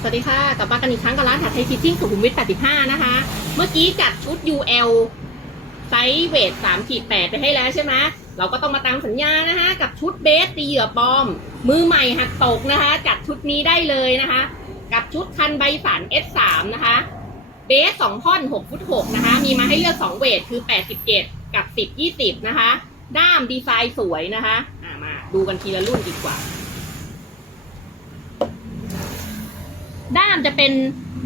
สวัสดีค่ะ กลับมากันอีกครั้งกับร้านถัดไทยฟิชชิ่งสุขุมวิท 85 นะคะ เมื่อกี้จัดชุด UL ไซส์เวท3ขีด8ไปให้แล้วใช่ไหมเราก็ต้องมาตามสัญญานะคะ กับชุดเบสตีเหยื่อปลอม มือใหม่หัดตกนะคะ จัดชุดนี้ได้เลยนะคะ กับชุดคันใบสัน S3 นะคะ เบส2ท่อน6ฟุต6นะคะ มีมาให้เลือก 2 เวทคือ 87 กับ 10 20 นะคะ ด้ามดีไซน์สวยนะคะ มาดูกันทีละรุ่นดีกว่า ด้ามจะเป็น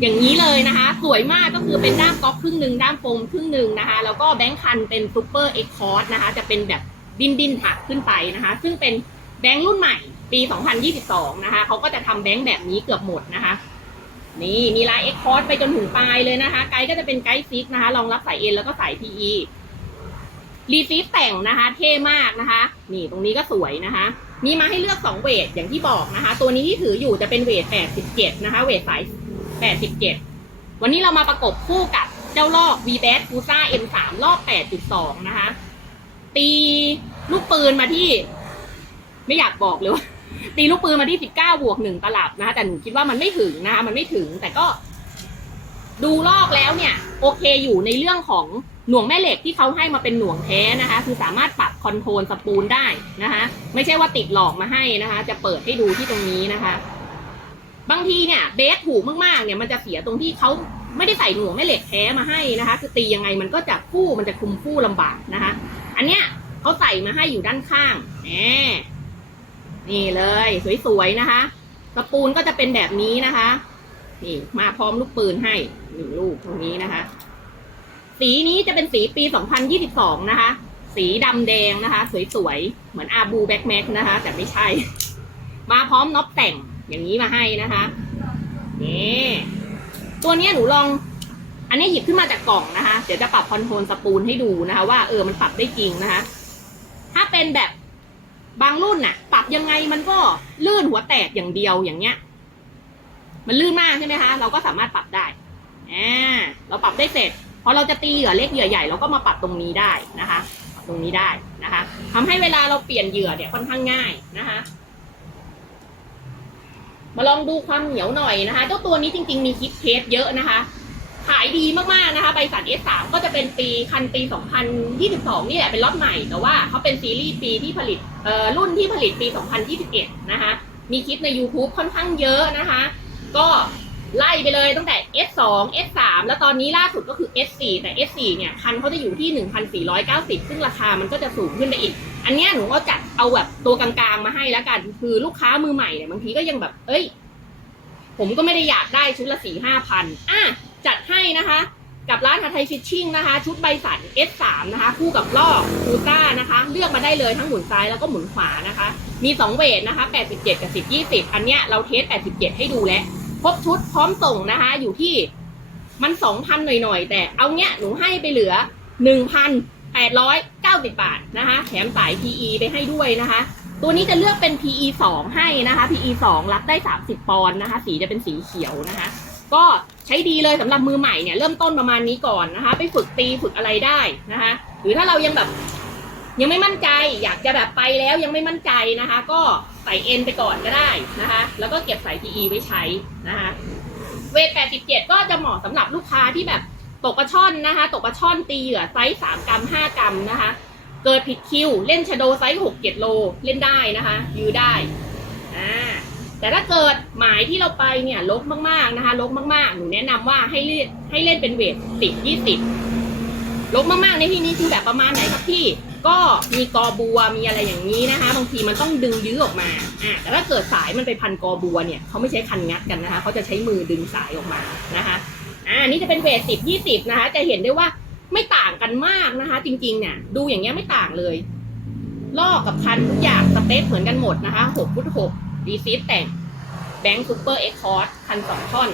อย่างนี้เลยนะคะ สวยมากก็คือเป็นด้ามก๊อกครึ่งหนึ่งด้ามโฟมครึ่งหนึ่งนะคะ แล้วก็แบงค์คันเป็นซูเปอร์เอ็กคอร์นะคะ จะเป็นแบบดินดินถักขึ้นไปนะคะ ซึ่งเป็นแบงค์รุ่นใหม่ปี 2022 นะคะเขาก็จะทำแบงค์แบบนี้เกือบหมดนะคะ นี่มีลายเอ็กคอร์ไปจนถึงปลายเลยนะคะ ไกด์ก็จะเป็นไกด์ซิกนะคะรองรับสายเอ็นแล้วก็สาย PE รีซีฟแต่งนะคะ เท่มากนะคะ นี่ตรงนี้ก็สวยนะคะ มีมาให้เลือก 2 เวทอย่างที่บอกนะคะ ตัวนี้ที่ถืออยู่จะเป็นเวท 87 นะคะ เวทสาย 87 วันนี้เรามาประกบคู่กับเจ้าลอก v b a t f u s a M3 รอบ 8.2 นะคะ ตีลูกปืนมาที่ ไม่อยากบอกเลยว่าตีลูกปืนมาที่ 19 บวก 1 ตลับนะคะแต่หนูคิดว่ามันไม่ถึงนะคะ มันไม่ถึงแต่ก็ดูลอกแล้วเนี่ย โอเคอยู่ในเรื่องของ หน่วงแม่เหล็กที่เขาให้มาเป็นหน่วงแท้นะคะ คือสามารถปรับคอนโทรลสปูลได้นะคะ ไม่ใช่ว่าติดหลอกมาให้นะคะ จะเปิดให้ดูที่ตรงนี้นะคะ บางทีเนี่ยเบสถูกมากๆเนี่ยมันจะเสียตรงที่เขาไม่ได้ใส่หน่วงแม่เหล็กแท้มาให้นะคะ คือตียังไงมันก็จะคู่มันจะคุมคู่ลำบากนะคะ อันเนี้ยเขาใส่มาให้อยู่ด้านข้างแหมนี่เลย สวยๆนะคะสปูลก็จะเป็นแบบนี้นะคะ นี่มาพร้อมลูกปืนให้หนึ่งลูกตรงนี้นะคะ สีนี้จะเป็นสีปี 2022 นะคะ สีดำแดงนะคะ สวยๆ เหมือนอาบูแบ็กแม็กนะคะ แต่ไม่ใช่ มาพร้อมน็อปแต่งอย่างนี้มาให้นะคะนี่ตัวนี้หนูลอง อันนี้หยิบขึ้นมาจากกล่องนะคะ เดี๋ยวจะปรับคอนโทรลสปูลให้ดูนะคะ ว่าเออมันปรับได้จริงนะคะ ถ้าเป็นแบบบางรุ่นน่ะ ปรับยังไงมันก็ลื่นหัวแตกอย่างเดียวอย่างเงี้ย มันลื่นมากใช่ไหมคะ เราก็สามารถปรับได้อ่าเราปรับได้เสร็จ พอเราจะตีเหยื่อเล็กเหยื่อใหญ่เราก็มาปรับตรงนี้ได้นะคะ ตรงนี้ได้นะคะทำให้เวลาเราเปลี่ยนเหยื่อเนี่ยค่อนข้างง่ายนะคะมาลองดูความเหนียวหน่อยนะคะเจ้าตัวนี้จริง ๆ มีคลิปเทสเยอะนะคะ ขายดีมากๆนะคะใบสัน S3 ก็จะเป็นปีคันปี 2022 นี่แหละเป็นล็อตใหม่ แต่ว่าเขาเป็นซีรีส์ปีที่ผลิตเอ่อรุ่นที่ผลิตปี 2021 นะคะ มีคลิปใน YouTube ค่อนข้างเยอะนะคะ ก็ ไล่ไปเลยตั้งแต่ S2 S3 แล้วตอนนี้ล่าสุดก็คือ S4 แต่ S4 เนี่ยคันเขาจะอยู่ที่ 1,490 ซึ่งราคามันก็จะสูงขึ้นไปอีก อันเนี้ยหนูก็จัดเอาแบบตัวกลางๆมาให้แล้วกัน คือลูกค้ามือใหม่เนี่ยบางทีก็ยังแบบ เอ้ย ผมก็ไม่ได้อยากได้ชุดละสี่ห้าพันอะจัดให้นะคะ กับร้านฮาไทยฟิชชิ่งนะคะ ชุดใบสัน S3 นะคะ คู่กับลอกคูต้านะคะ เลือกมาได้เลยทั้งหมุนซ้ายแล้วก็หมุนขวานะคะ มี 2 เวทนะคะ 87 กับ 10 20 อันเนี้ยเราเทส 87 ให้ดูแล้ว ครบชุดพร้อมส่งนะคะ อยู่ที่มัน2,000หน่อยๆ แต่เอาเนี้ยหนูให้ไปเหลือ1,890บบาทนะคะ แถมสาย PE ไปให้ด้วยนะคะ ตัวนี้จะเลือกเป็น PE 2ให้นะคะ PE 2รับได้30ปอนด์นะคะ สีจะเป็นสีเขียวนะคะ ก็ใช้ดีเลยสำหรับมือใหม่เนี่ยเริ่มต้นประมาณนี้ก่อนนะคะ ไปฝึกตีฝึกอะไรได้นะคะ หรือถ้าเรายังแบบ ยังไม่มั่นใจอยากจะแบบไปแล้วยังไม่มั่นใจนะคะ ก็ใส่เอ็นไปก่อนก็ได้นะคะ แล้วก็เก็บสาย PE ไว้ใช้นะคะเวท 87 ก็จะเหมาะสำหรับลูกค้าที่แบบตกปลาช่อนนะคะ ตกปลาช่อนตีเหยื่อไซส์3กรัม5กรัมนะคะ เกิดผิดคิว เล่นชโดไซส์6 7 โลเล่นได้นะคะยื้อได้อ่าแต่ถ้าเกิดหมายที่เราไปเนี่ยลบมากๆนะคะลบมากๆ หนูแนะนำว่าให้เล่นให้เล่นเป็นเวท10 20ลบมากๆในที่นี้คือแบบประมาณไหนครับพี่ ก็มีกอบัวมีอะไรอย่างนี้นะคะ บางทีมันต้องดึงยื้อออกมาอ่าแต่ถ้าเกิดสายมันไปพันกอบัวเนี่ยเขาไม่ใช้คันงัดกันนะคะเขาจะใช้มือดึงสายออกมานะคะอ่านี่จะเป็นเวทสิบยี่สิบนะคะ จะเห็นได้ว่าไม่ต่างกันมากนะคะ จริงๆเนี่ยดูอย่างเงี้ยไม่ต่างเลยลอกกับคันทุกอย่างสเปคเหมือนกันหมดนะคะหกฟุตหกดีซีแต่งแบงค์ซูเปอร์เอ็กคอร์ดคันสองท่อน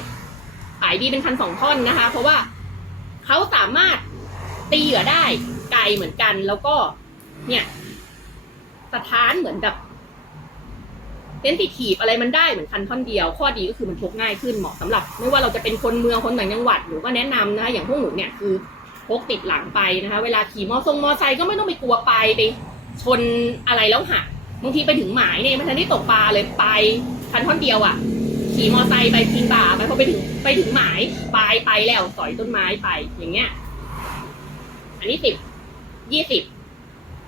ขายดีเป็นคันสองท่อนนะคะ เพราะว่าเขาสามารถตีเหยื่อได้ ไกลเหมือนกัน แล้วก็ เนี่ยสถานเหมือนแบบเซนซิทีฟอะไรมันได้เหมือนคันท่อนเดียว ข้อดีก็คือมันพกง่ายขึ้นเหมาะสำหรับ ไม่ว่าเราจะเป็นคนเมืองคนต่างจังหวัดหนูก็แนะนำนะคะอย่างพวกหนูเนี่ยคือพกติดหลังไปนะคะ เวลาขี่มอทรงมอไซค์ก็ไม่ต้องไปกลัวไปไปชนอะไรแล้วหักบางทีไปถึงหมายเนี่ยมันทันได้ตกปลาเลยไปคันท่อนเดียวอะ่ะ ขี่มอไซค์ไปพิงบ่าไปพอไปถึงไปถึงหมายปลายไปแล้วสอยต้นไม้ไปอย่างเงี้ย อันนี้สิบ ยี่สิบ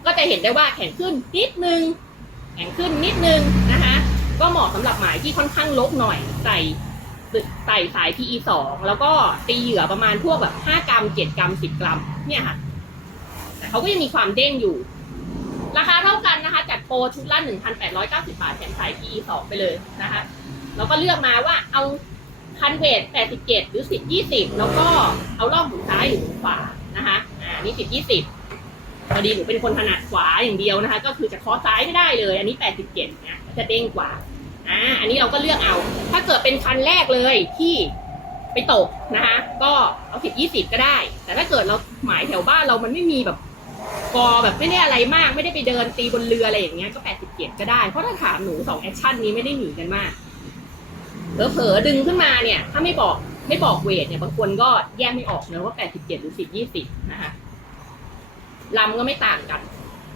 ก็จะเห็นได้ว่าแข็งขึ้นนิดนึง แข็งขึ้นนิดนึงนะคะก็เหมาะสำหรับหมายที่ค่อนข้างลกหน่อยใส่ใส่สาย PE สองแล้วก็ตีเหยื่อประมาณพวกแบบห้ากรัมเจ็ดกรัมสิบกรัม เนี่ยค่ะแต่เขาก็ยังมีความเด้งอยู่ ราคาเท่ากันนะคะ จัดโปรชุดละ1,890บาทแถมสาย PE สองไปเลยนะคะแล้วก็เลือกมาว่าเอาคันเวท87หรือ10 20แล้วก็เอารอบหมุนซ้ายหรือหมุนขวานะคะอ่านี่10 20 พอดีหนูเป็นคนถนัดขวาอย่างเดียวนะคะ ก็คือจะเคอซ้ายไม่ได้เลย อันนี้ 87นะจะเด้งกว่าอ่าอันนี้เราก็เลือกเอา ถ้าเกิดเป็นคันแรกเลยที่ไปตกนะคะ ก็เอา10 20ก็ได้ แต่ถ้าเกิดเราหมายแถวบ้านเรามันไม่มีแบบกอแบบไม่ได้อะไรมาก ไม่ได้ไปเดินตีบนเรืออะไรอย่างเงี้ยก็87ก็ได้ เพราะถ้าถามหนูสองแอคชั่นนี้ไม่ได้หนีกันมากเผลอๆดึงขึ้นมาเนี่ย ถ้าไม่บอกไม่บอกเวทเนี่ยบางคนก็แยกไม่ออกเนะว่า87หรือ10 20นะคะ ลำก็ไม่ต่างกัน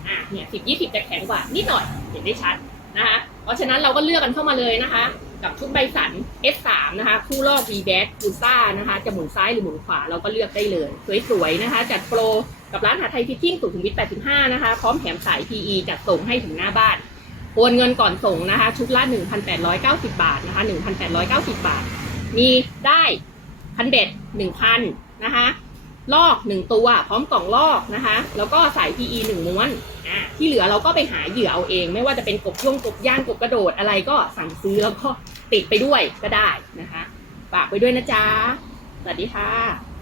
อะเนี่ย10 20จะแข็งกว่านิดหน่อยเห็นได้ชัดนะคะเพราะฉะนั้นเราก็เลือกกันเข้ามาเลยนะคะ กับชุดใบสัน S3 นะคะ คู่รอบ V back คูซ่านะคะจะหมุนซ้ายหรือหมุนขวาเราก็เลือกได้เลยสวยๆนะคะ จัดโปรกับร้านหาไทยฟิตติ้งสุขุมวิท85 นะคะ พร้อมแถมสาย PE จัดส่งให้ถึงหน้าบ้านโอนเงินก่อนส่งนะคะ ชุดละ 1,890 บาทนะคะ 1,890 บาท มีได้คันเบ็ด1,000นะคะ ลอกหนึ่งตัวพร้อมกล่องลอกนะคะ แล้วก็สาย PE 1ม้วนอะที่เหลือเราก็ไปหาเหยื่อเอาเอง ไม่ว่าจะเป็นกบย่งกบย่างกบกระโดดอะไรก็สั่งซื้อแล้วก็ติดไปด้วยก็ได้นะคะฝากไปด้วยนะจ๊ะสวัสดีค่ะ